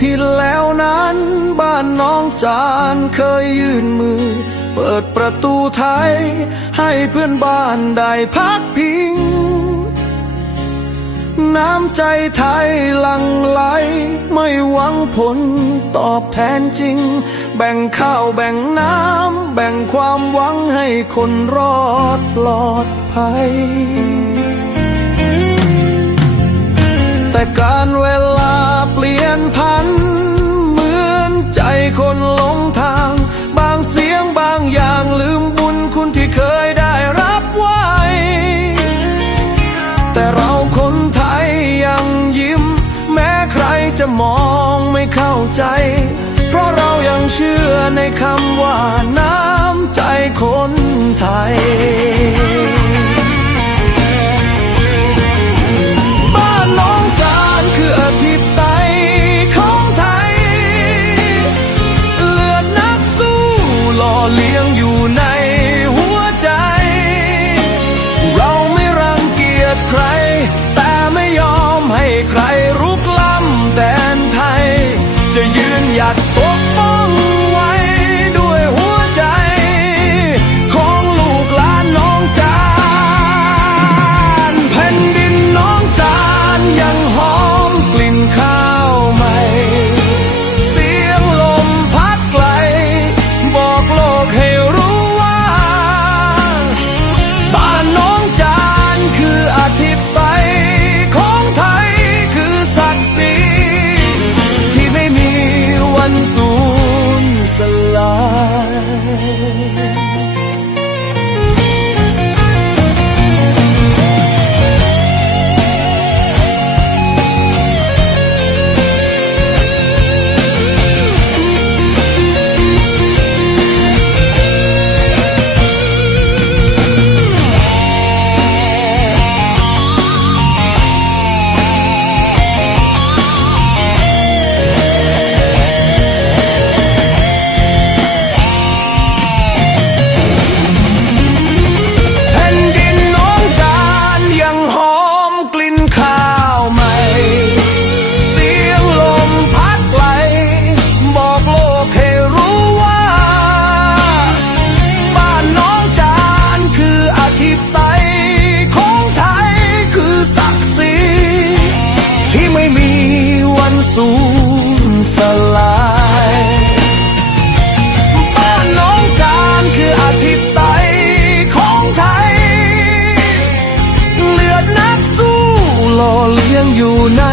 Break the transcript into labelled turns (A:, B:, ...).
A: ที่แล้วนั้นบ้านน้องจานเคยยื่นมือ เปิดประตูไทย ให้เพื่อนบ้านได้พักพิง น้ำใจไทยหลั่งไหล ไม่หวังผลตอบแทนจริง แบ่งข้าวแบ่งน้ำ แบ่งความหวังให้คนรอดปลอดภัย แต่การเวลา จะมองไม่เข้าใจ เพราะเรายังเชื่อในคำว่าน้ำใจคนไทย อเลี้ยงอยู่ใน